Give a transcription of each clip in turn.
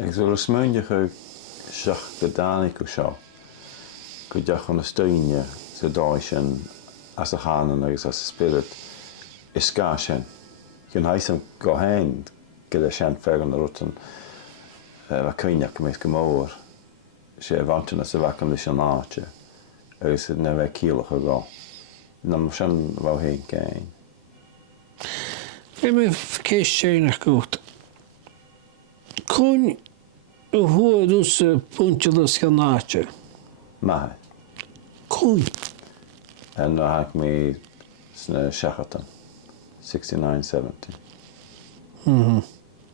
Ag so smúnde chu seach go dánig go seo, go deach an na stoine sa dáis sin as a chánan agus as a spirit is sca sin. Cyn haisam go hain gyda sin fegan na rutan a cynniach meis gymawr sé vantan as a vacam lys an áte agus na bheith cílach a gá. Na mar sin bhá hain gain. Fe me céis sénach gút. Cún hwyd ús pwntiolas gan áte? Mahe. Cún? En na hac mi sna seachatan, 69-70.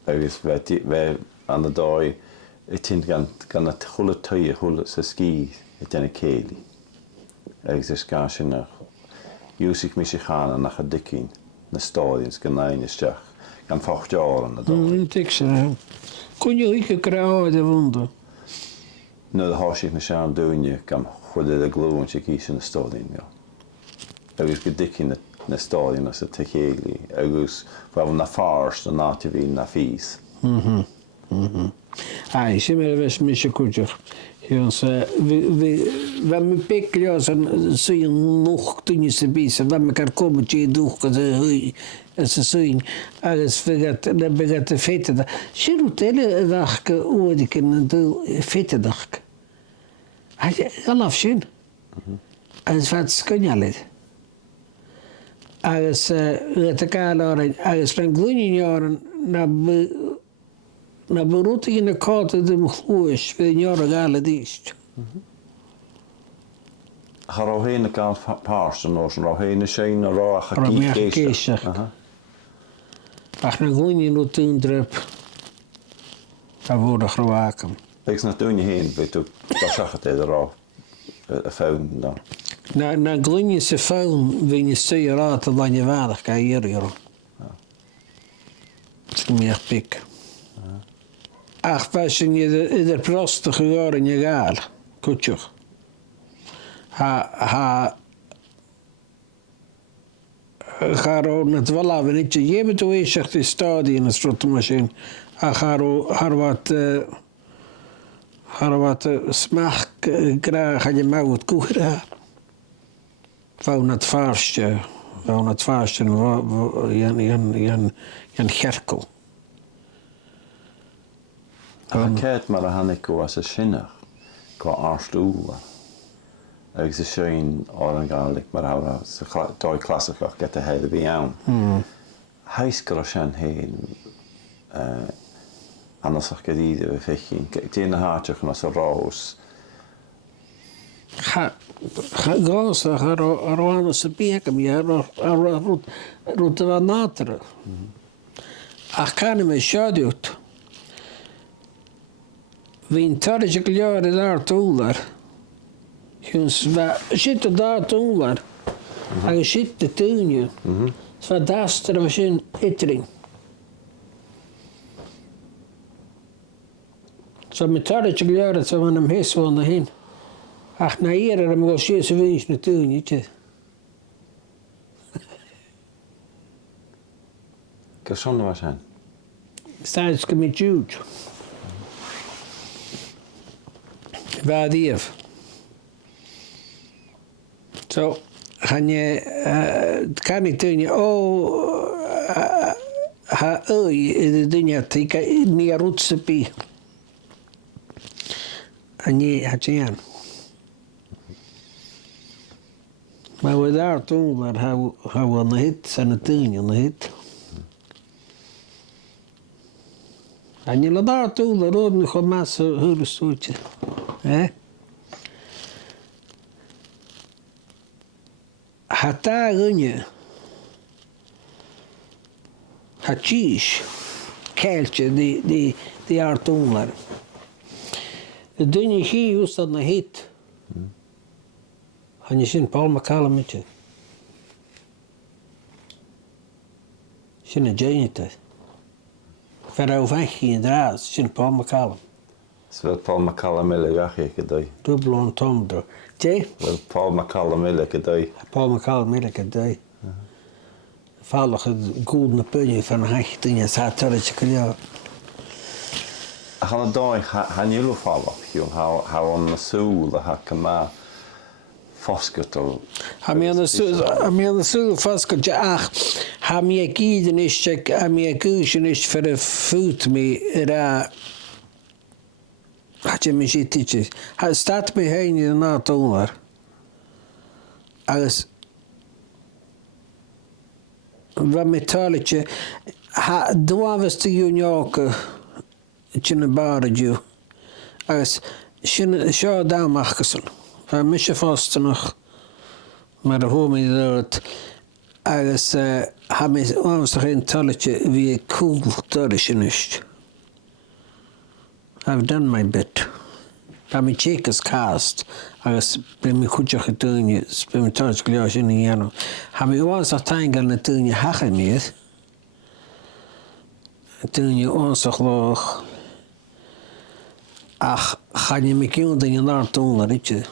Agus bheith an na dói I tyn gan na chwla twy chwla sa ski I dyna céli. Agus sga sin na Iwsig mi si chana nach a dicin na stadions gan nain isteach gan focht jaar an na dói. Dik se. Cún yw ik grau de wunda? No de hasig na sian dúine gan chwla de glúin si gís na stadion, ja. Agus go dicin na stadion as a te chéli. Agus fawr na fars na nátivín na fís. Ai, sem ves mis kútur. Jons vem pekli as an syn nog tunni se bis, vem kan komma til duch det hui. As syn alles vegat na begat fete da. Shiru tele dag oodiken do fete dag. Ai, alaf shin. As vat skunjalet. As het kalaar as van glunjaren na beroet in de karte de mchloes voor een jaar gale diest. Har á héna gan párs an os á héna sé na rá a Keesach. Ach na glunje no tuindrep. Daar worden gewaken. Wees na dúine héin weet tú basachat é rá a fáin dan. Na glunje se faun vin je stuur uit de lanje waardig kan hier jaro. Het is meer pik. Ach, was je ieder proste gehoor in je gaal. Kutje. Ha Garo net wel af en je je bent ooit zegt de stadie in een strotte machine. Har wat smaak graag aan je mouw koeren. Wou het vaarstje, Jan Gerkel. A céad mar a hanig go as a sinnach go ástúla. Agus is séin á an gálik mar há dói clasachach get a head a bhí ann. Heis go sin héin anasach go díide bh fichin. Déana háteach nas a rás. Gás ar bhána sa bíacham í rút a bh nátara. Ach canna mé seádiút. Hín tarid go leor I d'art úlar. Siit a d'art úlar agus siit a túne. Sva dastar a sin itring. So me tarid go leor at van am hesvána hin. Ach na ír am go sé sa vís na túne, ikke? Go sonna var sin? Stáid go mi djúd. Bad Eve. So, gaan je kan ik doen je ha de dingen tika niet roetsen pi. En je had je aan. Maar we daar toen maar how on the hit zijn het ding on the hit. En je laat daar toen de rode nog een massa huurstootje. Hata gunje. Hachish. Keltje die artonglar. De dunje hier just dat na hit. Han je sin Paul McCallum met je. Sin een jane Verder weg in draad, sin Paul McCallum. Wel Paul McCallum ille gachi gedai. Dubbel on tom do. Jay? Wel Paul McCallum ille gedai. Paul McCallum ille gedai. Vallige goedene punje van hecht in je zaterdag. A chan dói han yw ffalach yw ha on na sŵl a ha cyma ffosgat o. Ha mi an y sŵl ffosgat ach, ha mi a gyd yn eisiau, ha mi a gwys yn eisiau fyr y ffwt mi ra ha mi si titsi. Ha stat mi hein i na dólar. Agus va mi talit ha dwafas ti yw nioca Tjena bara ju. Agus seo dámach gyson. Va mis fástanach mar a hómi dörd. Agus ha mi ámstach ein talatje vi cool dörrishinist. I've done my bit. Va mi tjekas cast. Agus be mi chudjach y dynja. Be mi talatje glas in i jano. Ha mi ámstach taingal na dynja hacha mið. Dynja ámstach loch. Ach, gaan je me kind in je naar doen, dat weet je.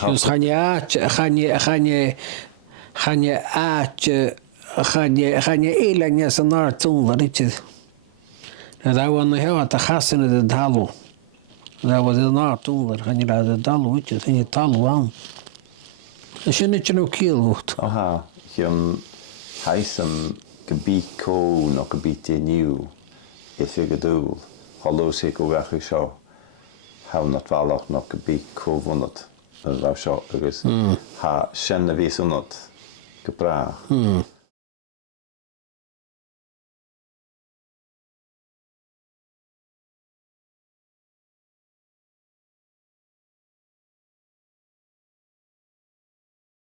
Dus gaan je elang je zijn naar doen, dat weet je. En dat was nog heel te gassen in de dalo. Dat was de naar doen, dat gaan je naar de dalo, weet je. Dat je talo aan. Dat je niet nog kiel wordt. Aha, je heisen gebied ko nog gebied in nieuw. Is je gedoel. Hallo sig go bheith seo ha na bhealach nach go bí cóhhanad a bheith seo agus ha sin a bhí únad go bra.